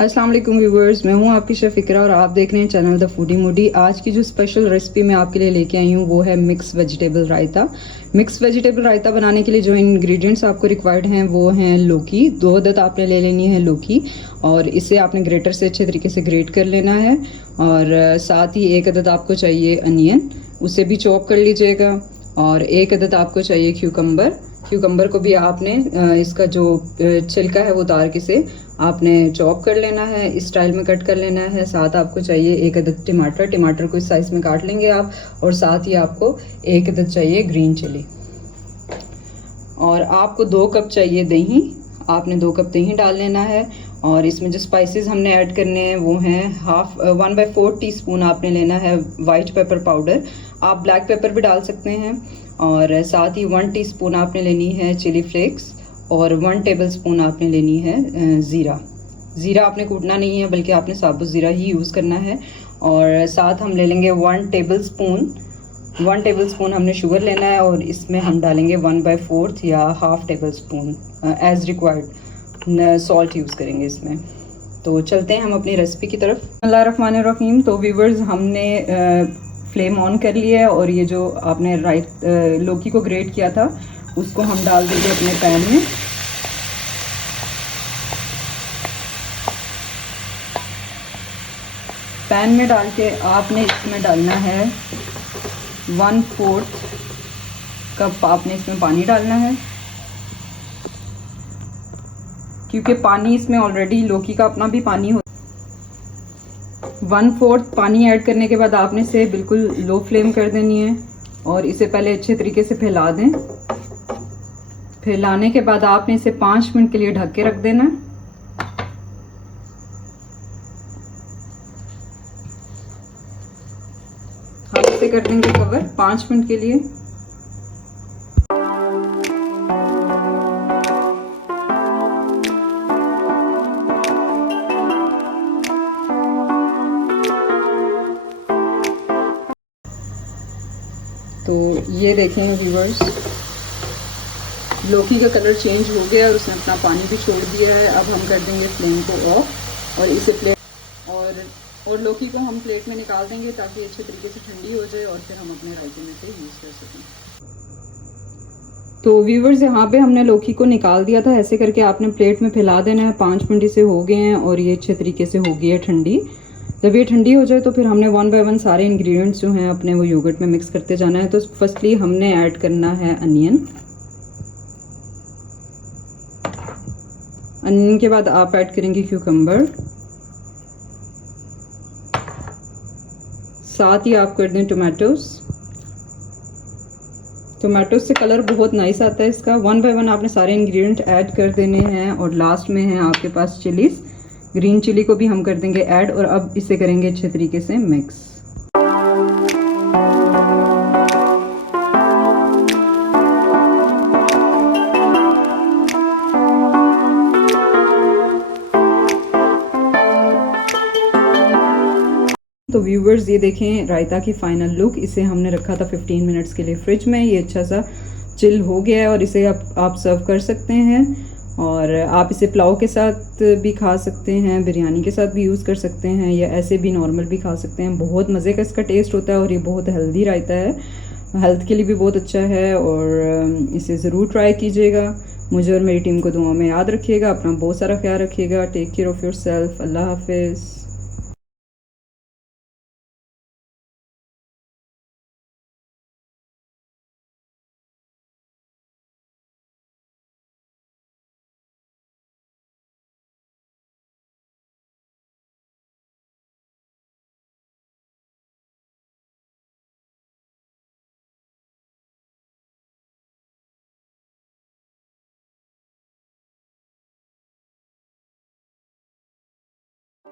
अस्सलाम वालेकुम व्यूवर्स, मैं हूं आपकी शेफ़ इकरा और आप देख रहे हैं चैनल द फूडी मूडी। आज की जो स्पेशल रेसिपी मैं आपके लिए लेके आई हूं वो है मिक्स वेजिटेबल रायता। मिक्स वेजिटेबल रायता बनाने के लिए जो इंग्रेडिएंट्स आपको रिक्वायर्ड हैं वो हैं लौकी। 2 अदद आपने ले लेनी है लौकी और इसे आपने ग्रेटर से अच्छे तरीके से ग्रेट कर लेना है। और साथ ही 1 अदद आपको चाहिए अनियन, उसे भी चॉप कर लीजिएगा। और 1 अदद आपको चाहिए क्यूकम्बर को भी आपने इसका जो छिलका है वो उतार के से आपने चॉप कर लेना है, इस स्टाइल में कट कर लेना है। साथ आपको चाहिए 1 अदद टमाटर को इस साइज में काट लेंगे आप। और साथ ही आपको 1 अदद चाहिए ग्रीन चिली। और आपको 2 कप चाहिए दही, आपने 2 कप दही डाल लेना है। और इसमें जो स्पाइसेस हमने ऐड करने हैं वो हैं 1/4 टीस्पून आपने लेना है वाइट पेपर पाउडर, आप ब्लैक पेपर भी डाल सकते हैं। और साथ ही 1 टीस्पून आपने लेनी है चिली फ्लेक्स और 1 टेबलस्पून आपने लेनी है ज़ीरा आपने कूटना नहीं है बल्कि आपने साबुत ज़ीरा ही यूज़ करना है। और साथ हम ले लेंगे 1 टेबलस्पून हमने शुगर लेना है और इसमें हम डालेंगे 1/4 या half tablespoon as required salt use करेंगे इसमें। तो चलते हैं हम अपनी रेसिपी की तरफ। बिस्मिल्लाह रहमान रहीम। तो व्यूवर्स, हमने फ्लेम ऑन कर लिया है और ये जो आपने लौकी को ग्रेट किया था उसको हम डाल देंगे अपने पैन में। पैन में डाल के आपने इसमें डालना है 1/4 कप आपने इसमें पानी डालना है, क्योंकि पानी इसमें ऑलरेडी लौकी का अपना भी पानी हो। 1/4 पानी ऐड करने के बाद आपने इसे बिल्कुल लो फ्लेम कर देनी है और इसे पहले अच्छे तरीके से फैला दें। फैलाने के बाद आपने इसे 5 मिनट के लिए ढक के रख देना। हम इसे कर देंगे कवर 5 मिनट के लिए। तो ये देखें व्यूवर्स, लौकी का कलर चेंज हो गया और उसने अपना पानी भी छोड़ दिया है। अब हम कर देंगे फ्लेम को ऑफ और इसे प्लेट और लौकी को हम प्लेट में निकाल देंगे ताकि अच्छे तरीके से ठंडी हो जाए और फिर हम अपने रायते में से यूज़ कर सकें। तो व्यूवर्स, यहाँ पे हमने लौकी को निकाल दिया था। ऐसे करके आपने प्लेट में फैला देना है। 5 मिनट इसे हो गए हैं और ये अच्छे तरीके से हो गई है ठंडी। जब ये ठंडी हो जाए तो फिर हमने 1 बाय 1 सारे इंग्रेडिएंट्स जो हैं अपने वो योगर्ट में मिक्स करते जाना है। तो फर्स्टली हमने ऐड करना है अनियन के बाद आप ऐड करेंगे क्यूकम्बर, साथ ही आप कर दें टोमेटोज से कलर बहुत नाइस आता है इसका। 1 बाय 1 आपने सारे इंग्रेडिएंट ऐड कर देने हैं। और लास्ट में है आपके पास चिलीज, ग्रीन चिली को भी हम कर देंगे ऐड और अब इसे करेंगे अच्छे तरीके से मिक्स। तो व्यूवर्स, ये देखें रायता की फाइनल लुक। इसे हमने रखा था 15 मिनट्स के लिए फ्रिज में। ये अच्छा सा चिल हो गया है और इसे आप सर्व कर सकते हैं। और आप इसे पुलाव के साथ भी खा सकते हैं, बिरयानी के साथ भी यूज़ कर सकते हैं या ऐसे भी नॉर्मल भी खा सकते हैं। बहुत मज़े का इसका टेस्ट होता है और ये बहुत हेल्दी रायता है, हेल्थ के लिए भी बहुत अच्छा है। और इसे ज़रूर ट्राई कीजिएगा। मुझे और मेरी टीम को दुआ में याद रखिएगा। अपना बहुत सारा ख्याल रखिएगा। Take care of yourself. अल्लाह हाफिज़।